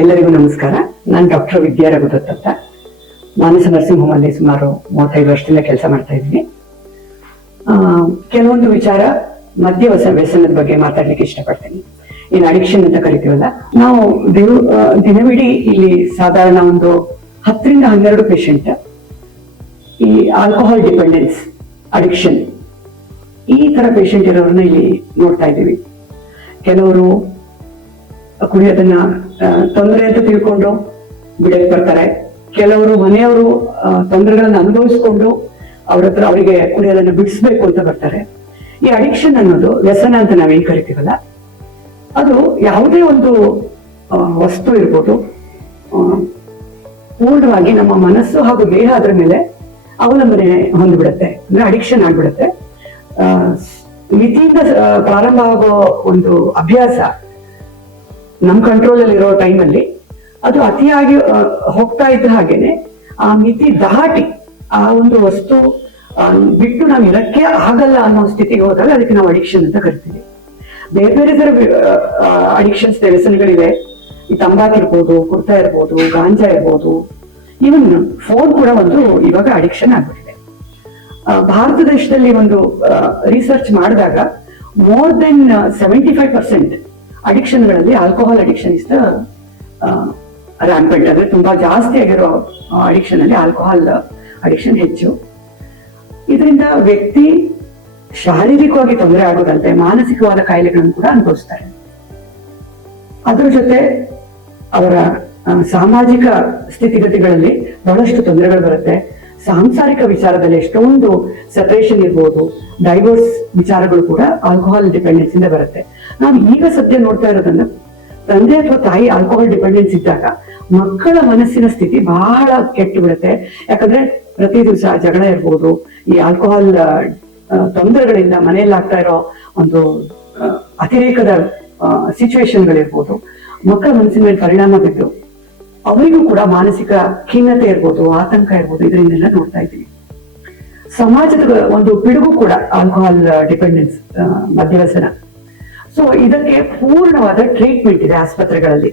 ಎಲ್ಲರಿಗೂ ನಮಸ್ಕಾರ. ನಾನು ಡಾಕ್ಟರ್ ವಿದ್ಯಾ ರಘುದತ್ ಅಂತ ಮಾನಸ ನರ್ಸಿಂಗ್ ಹೋಮ್ ಅಲ್ಲಿ ಸುಮಾರು 35 ವರ್ಷದಿಂದ ಕೆಲಸ ಮಾಡ್ತಾ ಇದ್ದೀನಿ. ಕೆಲವೊಂದು ವಿಚಾರ ಮದ್ಯ ವ್ಯಸನದ ಬಗ್ಗೆ ಮಾತಾಡ್ಲಿಕ್ಕೆ ಇಷ್ಟಪಡ್ತೀನಿ. ಏನು ಅಡಿಕ್ಷನ್ ಅಂತ ಕರಿತೀವಲ್ಲ, ನಾವು ದಿನವಿಡೀ ಇಲ್ಲಿ ಸಾಧಾರಣ ಒಂದು 10 ರಿಂದ 12 ಪೇಷಂಟ್ ಈ ಆಲ್ಕೋಹಾಲ್ ಡಿಪೆಂಡೆನ್ಸ್, ಅಡಿಕ್ಷನ್ ಈ ತರ ಪೇಷಂಟ್ ಇರೋರನ್ನ ಇಲ್ಲಿ ನೋಡ್ತಾ ಇದ್ದೀವಿ. ಕೆಲವರು ಕುಡಿಯೋದನ್ನ ತೊಂದರೆ ಅಂತ ತಿಳ್ಕೊಂಡು ಬಿಡಕ್ಕೆ ಬರ್ತಾರೆ. ಕೆಲವರು ಮನೆಯವರು ತೊಂದರೆಗಳನ್ನ ಅನುಭವಿಸ್ಕೊಂಡು ಅವರಿಗೆ ಕುಡಿಯೋದನ್ನ ಬಿಡಿಸ್ಬೇಕು ಅಂತ ಬರ್ತಾರೆ. ಈ ಅಡಿಕ್ಷನ್ ಅನ್ನೋದು, ವ್ಯಸನ ಅಂತ ನಾವೇನ್ ಕರಿತೀವಲ್ಲ, ಅದು ಯಾವುದೇ ಒಂದು ವಸ್ತು ಇರ್ಬೋದು, ಪೂರ್ಣವಾಗಿ ನಮ್ಮ ಮನಸ್ಸು ಹಾಗೂ ದೇಹ ಅದರ ಮೇಲೆ ಅವಲಂಬನೆ ಹೊಂದ್ಬಿಡುತ್ತೆ, ಅಂದ್ರೆ ಅಡಿಕ್ಷನ್ ಆಗ್ಬಿಡುತ್ತೆ. ಮಿತಿಯಿಂದ ಪ್ರಾರಂಭ ಆಗೋ ಒಂದು ಅಭ್ಯಾಸ ನಮ್ ಕಂಟ್ರೋಲ್ ಅಲ್ಲಿ ಇರೋ ಟೈಮಲ್ಲಿ ಅದು ಅತಿಯಾಗಿ ಹೋಗ್ತಾ ಇದ್ದ ಹಾಗೇನೆ ಆ ಮಿತಿ ದಾಟಿ ಆ ಒಂದು ವಸ್ತು ಬಿಟ್ಟು ನಾವು ಇರಕ್ಕೆ ಆಗಲ್ಲ ಅನ್ನೋ ಸ್ಥಿತಿಗೆ ಹೋದಾಗ ಅದಕ್ಕೆ ನಾವು ಅಡಿಕ್ಷನ್ ಅಂತ ಕರಿತೀವಿ. ಬೇರೆ ಬೇರೆ ತರ ಅಡಿಕ್ಷನ್ಸ್, ವ್ಯಸನಗಳಿವೆ. ಈ ತಂಬಾಕು ಇರ್ಬೋದು, ಕುರ್ತಾ ಇರ್ಬೋದು, ಗಾಂಜಾ ಇರ್ಬೋದು, ಈವನ್ ಫೋನ್ ಕೂಡ ಒಂದು ಇವಾಗ ಅಡಿಕ್ಷನ್ ಆಗ್ಬಿಟ್ಟಿದೆ. ಭಾರತ ದೇಶದಲ್ಲಿ ಒಂದು ರಿಸರ್ಚ್ ಮಾಡಿದಾಗ ಮೋರ್ ದೆನ್ 75% ಅಡಿಕ್ಷನ್ಗಳಲ್ಲಿ alcohol addiction is the rampant. ಅಂದ್ರೆ ತುಂಬಾ ಜಾಸ್ತಿ ಆಗಿರೋ ಅಡಿಕ್ಷನ್ ಅಲ್ಲಿ ಆಲ್ಕೋಹಾಲ್ ಅಡಿಕ್ಷನ್ ಹೆಚ್ಚು. ಇದರಿಂದ ವ್ಯಕ್ತಿ ಶಾರೀರಿಕವಾಗಿ ತೊಂದರೆ ಆಗೋದಂತೆ ಮಾನಸಿಕವಾದ ಕಾಯಿಲೆಗಳನ್ನು ಕೂಡ ಅನುಭವಿಸ್ತಾರೆ. ಅದ್ರ ಜೊತೆ ಅವರ ಸಾಮಾಜಿಕ ಸ್ಥಿತಿಗತಿಗಳಲ್ಲಿ ಬಹಳಷ್ಟು ತೊಂದರೆಗಳು ಬರುತ್ತೆ. ಸಾಂಸಾರಿಕ ವಿಚಾರದಲ್ಲಿ ಎಷ್ಟೊಂದು ಸೆಪರೇಷನ್ ಇರ್ಬೋದು, ಡೈವೋರ್ಸ್ ವಿಚಾರಗಳು ಕೂಡ ಆಲ್ಕೋಹಾಲ್ ಡಿಪೆಂಡೆನ್ಸ್ ಇಂದ ಬರುತ್ತೆ. ನಾವು ಈಗ ಸದ್ಯ ನೋಡ್ತಾ ಇರೋದನ್ನ, ತಂದೆ ಅಥವಾ ತಾಯಿ ಆಲ್ಕೋಹಾಲ್ ಡಿಪೆಂಡೆನ್ಸ್ ಇದ್ದಾಗ ಮಕ್ಕಳ ಮನಸ್ಸಿನ ಸ್ಥಿತಿ ಬಹಳ ಕೆಟ್ಟು ಬಿಡುತ್ತೆ. ಯಾಕಂದ್ರೆ ಪ್ರತಿ ದಿವಸ ಜಗಳ ಇರ್ಬೋದು, ಈ ಆಲ್ಕೋಹಾಲ್ ತೊಂದರೆಗಳಿಂದ ಮನೆಯಲ್ಲಿ ಆಗ್ತಾ ಇರೋ ಒಂದು ಅತಿರೇಕದ ಸಿಚುವೇಶನ್ಗಳಿರ್ಬೋದು, ಮಕ್ಕಳ ಮನಸ್ಸಿನ ಮೇಲೆ ಪರಿಣಾಮ ಬಿದ್ದು ಅವರಿಗೂ ಕೂಡ ಮಾನಸಿಕ ಖಿನ್ನತೆ ಇರ್ಬೋದು, ಆತಂಕ ಇರ್ಬೋದು, ಇದರಿಂದೆಲ್ಲ ನೋಡ್ತಾ ಇದ್ದೀವಿ. ಸಮಾಜದ ಒಂದು ಪಿಡುಗು ಕೂಡ ಆಲ್ಕೋಹಾಲ್ ಡಿಪೆಂಡೆನ್ಸ್, ಮದ್ಯವ್ಯಸನ. ಸೊ ಇದಕ್ಕೆ ಪೂರ್ಣವಾದ ಟ್ರೀಟ್ಮೆಂಟ್ ಇದೆ ಆಸ್ಪತ್ರೆಗಳಲ್ಲಿ.